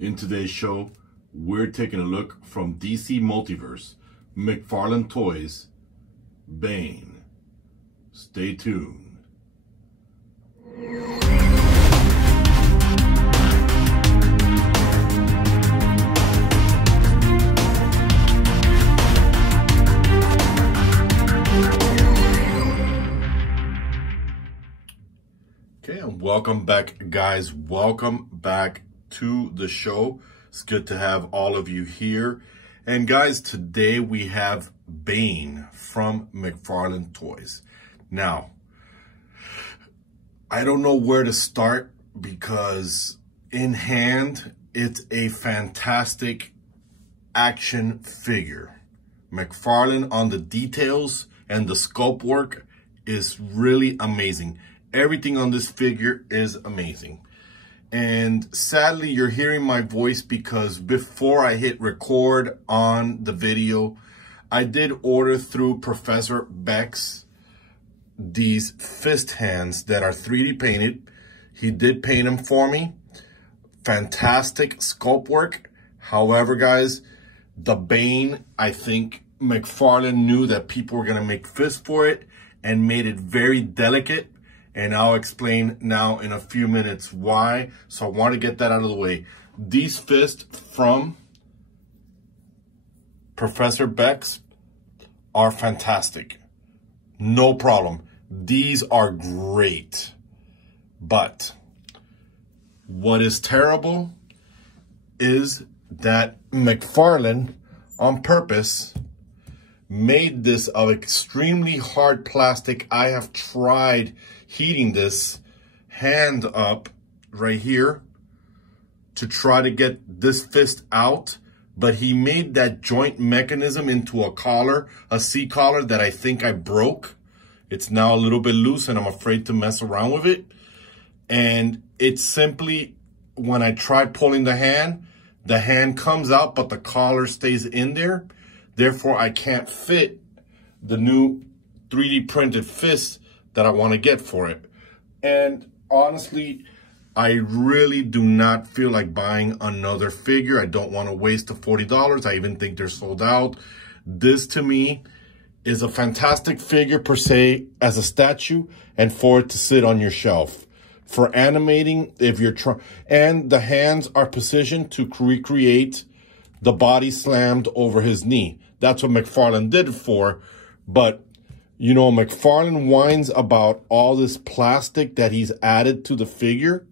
In today's show, we're taking a look from DC Multiverse, McFarlane Toys, Bane. Stay tuned. Okay, and welcome back, guys. Welcome back to the show. It's good to have all of you here. And guys, today we have Bane from McFarlane Toys. Now, I don't know where to start because in hand, it's a fantastic action figure. McFarlane on the details and the sculpt work is really amazing. Everything on this figure is amazing. And sadly, you're hearing my voice because before I hit record on the video, I did order through Professor Beck's these fist hands that are 3D painted. He did paint them for me. Fantastic sculpt work. However, guys, the Bane, I think McFarlane knew that people were going to make fists for it and made it very delicate. And I'll explain now in a few minutes why. So I want to get that out of the way. These fists from Professor Beck's are fantastic. No problem. These are great. But what is terrible is that McFarlane, on purpose, made this of extremely hard plastic. I have tried heating this hand up right here to try to get this fist out, but he made that joint mechanism into a collar, a C collar that I think I broke. It's now a little bit loose and I'm afraid to mess around with it. And it's simply, when I try pulling the hand comes out, but the collar stays in there. Therefore, I can't fit the new 3D printed fist that I want to get for it. And honestly, I really do not feel like buying another figure. I don't want to waste the $40. I even think they're sold out. This to me is a fantastic figure per se as a statue and for it to sit on your shelf. For animating, if you're trying, and the hands are positioned to recreate the body slammed over his knee. That's what McFarlane did it for. But, you know, McFarlane whines about all this plastic that he's added to the figure.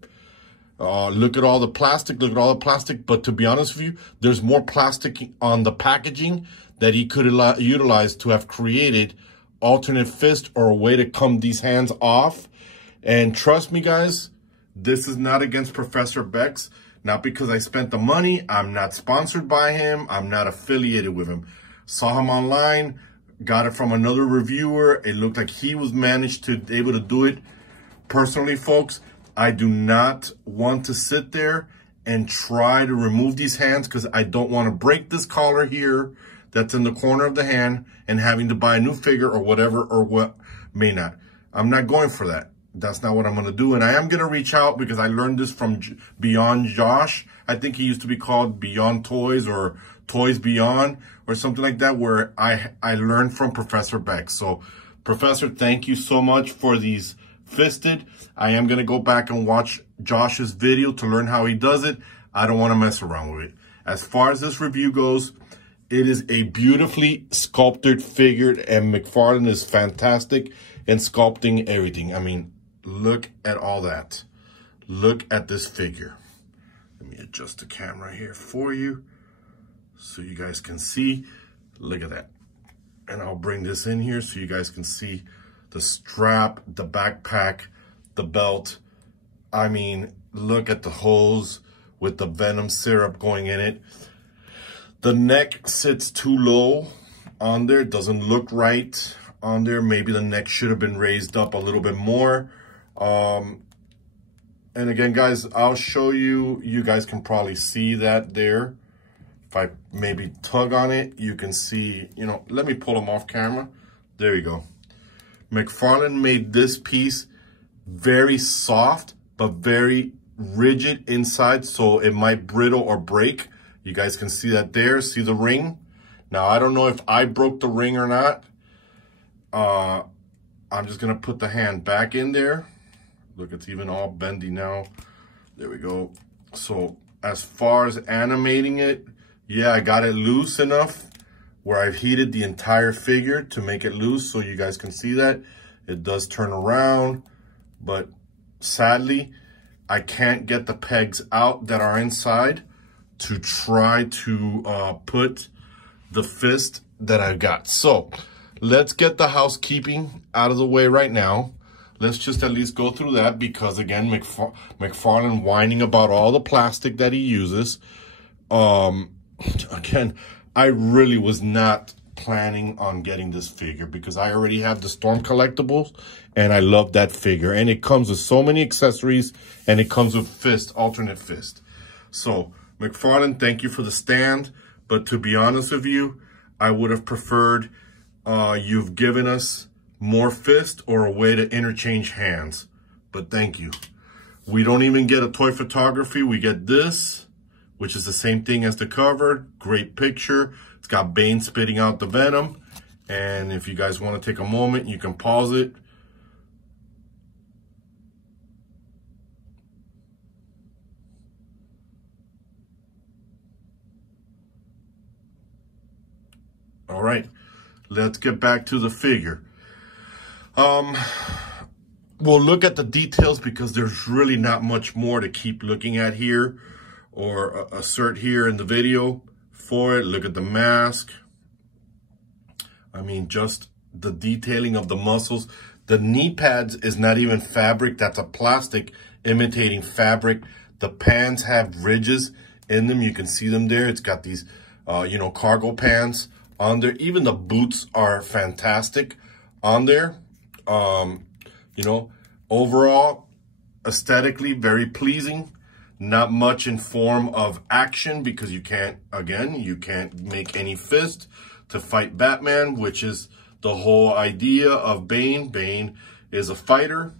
Look at all the plastic, look at all the plastic. But to be honest with you, there's more plastic on the packaging that he could have utilized to have created alternate fist or a way to come these hands off. And trust me, guys, this is not against Professor Beck's. Not because I spent the money. I'm not sponsored by him. I'm not affiliated with him. Saw him online, got it from another reviewer. It looked like he was managed to able to do it. Personally, folks, I do not want to sit there and try to remove these hands because I don't want to break this collar here that's in the corner of the hand and having to buy a new figure or whatever or what may not. I'm not going for that. That's not what I'm going to do. And I am going to reach out because I learned this from Beyond Josh. I think he used to be called Beyond Toys or Toys Beyond or something like that, where I learned from Professor Beck. So, Professor, thank you so much for these fisted. I am going to go back and watch Josh's video to learn how he does it. I don't want to mess around with it. As far as this review goes, it is a beautifully sculpted figure, and McFarlane is fantastic in sculpting everything. I mean, look at all that. Look at this figure. Let me adjust the camera here for you so you guys can see. Look at that. And I'll bring this in here so you guys can see the strap, the backpack, the belt. I mean, look at the hose with the venom syrup going in it. The neck sits too low on there. It doesn't look right on there. Maybe the neck should have been raised up a little bit more. And again, guys, I'll show you. You guys can probably see that there. If I maybe tug on it, you can see, you know, let me pull them off camera. There you go. McFarlane made this piece very soft, but very rigid inside, so it might brittle or break. You guys can see that there. See the ring? Now, I don't know if I broke the ring or not. I'm just going to put the hand back in there. Look, it's even all bendy now. There we go. So as far as animating it, yeah, I got it loose enough where I've heated the entire figure to make it loose so you guys can see that. It does turn around, but sadly, I can't get the pegs out that are inside to try to put the fist that I've got. So let's get the housekeeping out of the way right now. Let's just at least go through that because, again, McFarlane whining about all the plastic that he uses. Again, I really was not planning on getting this figure because I already have the Storm collectibles and I love that figure. And it comes with so many accessories and it comes with fist, alternate fist. So, McFarlane, thank you for the stand. But to be honest with you, I would have preferred you've given us more fist or a way to interchange hands. But thank you. We don't even get a toy photography. We get this, which is the same thing as the cover. Great picture. It's got Bane spitting out the venom. And if you guys want to take a moment, you can pause it. All right, let's get back to the figure. We'll look at the details because there's really not much more to keep looking at here or assert here in the video for it. Look at the mask. I mean, just the detailing of the muscles. The knee pads is not even fabric. That's a plastic imitating fabric. The pants have ridges in them. You can see them there. It's got these, cargo pants on there. Even the boots are fantastic on there. Overall, aesthetically, very pleasing. Not much in form of action because you can't make any fist to fight Batman, which is the whole idea of Bane. Bane is a fighter.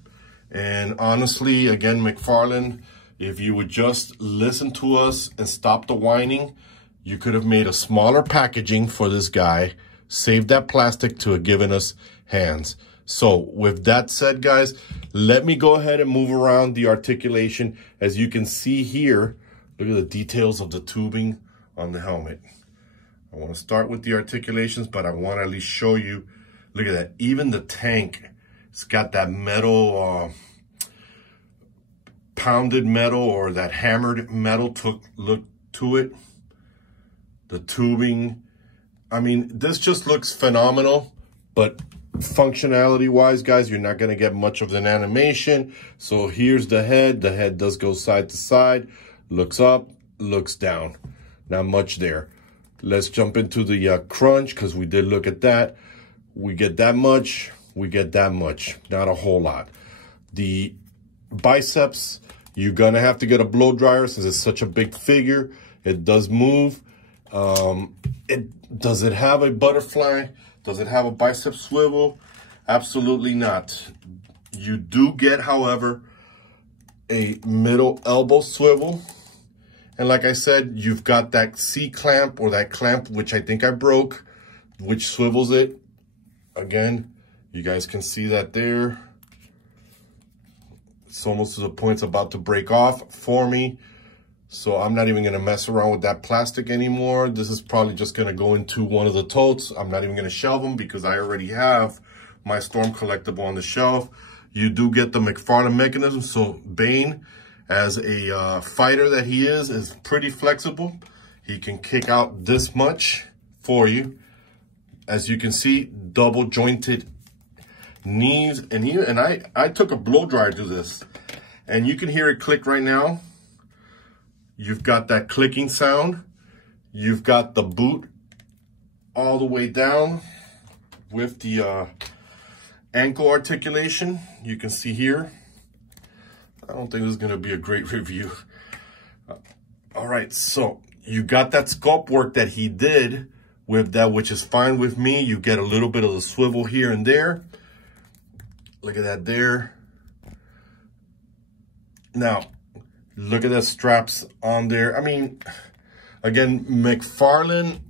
And honestly, again, McFarlane, if you would just listen to us and stop the whining, you could have made a smaller packaging for this guy, saved that plastic to have given us hands. So with that said, guys, let me go ahead and move around the articulation. As you can see here, look at the details of the tubing on the helmet. I want to start with the articulations, but I want to at least show you, look at that. Even the tank, it's got that metal, pounded metal or that hammered metal look to it. The tubing, I mean, this just looks phenomenal, but functionality wise, guys, you're not going to get much of an animation. So here's the head. The head does go side to side, looks up, looks down. Not much there. Let's jump into the crunch because we did look at that. We get that much, we get that much, not a whole lot. The biceps, you're going to have to get a blow dryer since it's such a big figure. It does move. Does it have a butterfly? Does it have a bicep swivel? Absolutely not. You do get, however, a middle elbow swivel. And like I said, you've got that C-clamp or that clamp, which I think I broke, which swivels it. Again, you guys can see that there. It's almost to the point it's about to break off for me. So I'm not even going to mess around with that plastic anymore. This is probably just going to go into one of the totes. I'm not even going to shelve them because I already have my Storm collectible on the shelf. You do get the McFarlane mechanism. So Bane, as a fighter that he is pretty flexible. He can kick out this much for you. As you can see, double jointed knees. And I took a blow dryer to this. And you can hear it click right now. You've got that clicking sound. You've got the boot all the way down with the ankle articulation. You can see here. I don't think this is going to be a great review. All right, so you got that sculpt work that he did with that, which is fine with me. You get a little bit of the swivel here and there. Look at that there. Now, Look at the straps on there. I mean, again, McFarlane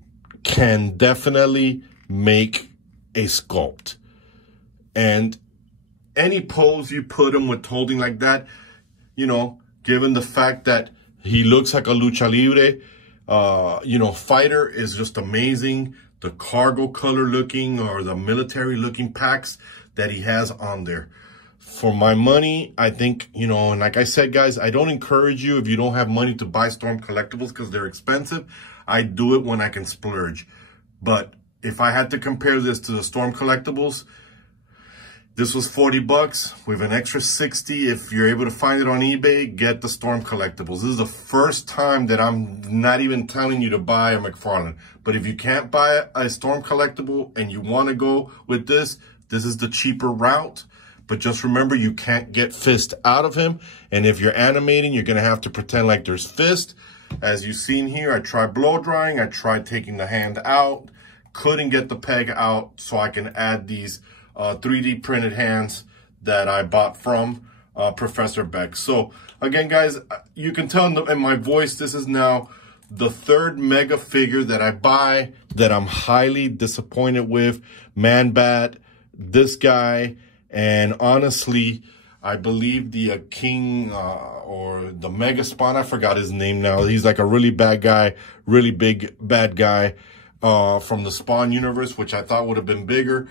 can definitely make a sculpt. And any pose you put him with holding like that, you know, given the fact that he looks like a lucha libre, you know, fighter, is just amazing. The cargo color looking or the military looking packs that he has on there. For my money, I think, you know, and like I said, guys, I don't encourage you if you don't have money to buy Storm collectibles because they're expensive. I do it when I can splurge. But if I had to compare this to the Storm collectibles, this was 40 bucks with an extra 60. If you're able to find it on eBay, get the Storm collectibles. This is the first time that I'm not even telling you to buy a McFarlane. But if you can't buy a Storm collectible and you want to go with this is the cheaper route. But just remember, you can't get fist out of him. And if you're animating, you're going to have to pretend like there's fist. As you've seen here, I tried blow drying. I tried taking the hand out. Couldn't get the peg out, so I can add these 3D printed hands that I bought from Professor Beck. So again, guys, you can tell in my voice, this is now the third mega figure that I buy that I'm highly disappointed with. Man-Bat, this guy, and honestly, I believe the King or the Mega Spawn, I forgot his name now. He's like a really bad guy, really big bad guy from the Spawn universe, which I thought would have been bigger.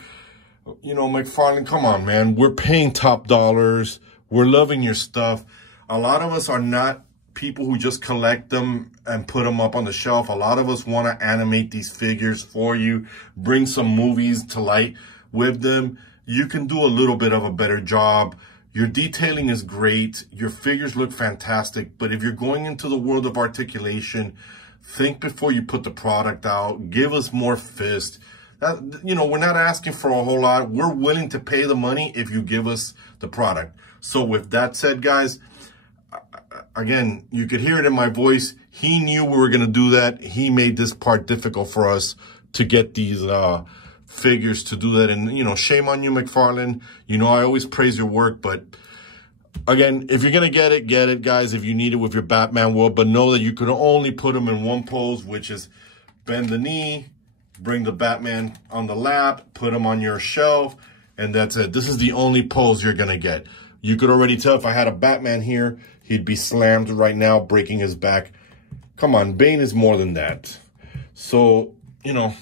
You know, McFarlane, come on, man. We're paying top dollars. We're loving your stuff. A lot of us are not people who just collect them and put them up on the shelf. A lot of us want to animate these figures for you, bring some movies to light with them. You can do a little bit of a better job. Your detailing is great. Your figures look fantastic. But if you're going into the world of articulation, think before you put the product out. Give us more fist. You know, we're not asking for a whole lot. We're willing to pay the money if you give us the product. So with that said, guys, again, you could hear it in my voice. He knew we were going to do that. He made this part difficult for us to get these figures to do that. And, you know, shame on you, McFarlane. You know, I always praise your work, but again, if you're going to get it, guys, if you need it with your Batman world, but know that you can only put them in one pose, which is bend the knee, bring the Batman on the lap, put him on your shelf, and that's it. This is the only pose you're going to get. You could already tell if I had a Batman here, he'd be slammed right now, breaking his back. Come on, Bane is more than that. So, you know,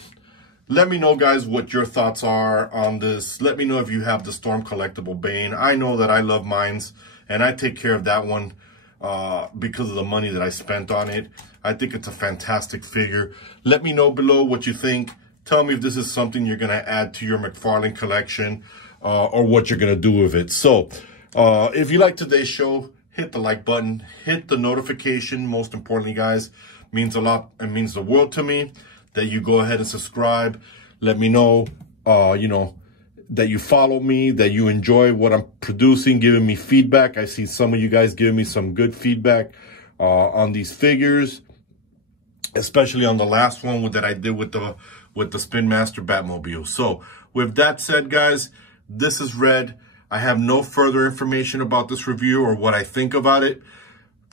let me know, guys, what your thoughts are on this. Let me know if you have the Storm collectible Bane. I know that I love mines, and I take care of that one because of the money that I spent on it. I think it's a fantastic figure. Let me know below what you think. Tell me if this is something you're going to add to your McFarlane collection or what you're going to do with it. So if you like today's show, hit the like button, hit the notification. Most importantly, guys, means a lot and means the world to me that you go ahead and subscribe. Let me know, you know, that you follow me, that you enjoy what I'm producing, giving me feedback. I see some of you guys giving me some good feedback on these figures, especially on the last one that I did with the Spin Master Batmobile. So with that said, guys, this is Red. I have no further information about this review or what I think about it.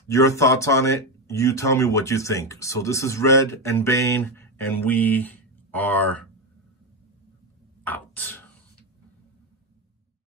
Your thoughts on it, you tell me what you think. So this is Red and Bane, and we are out.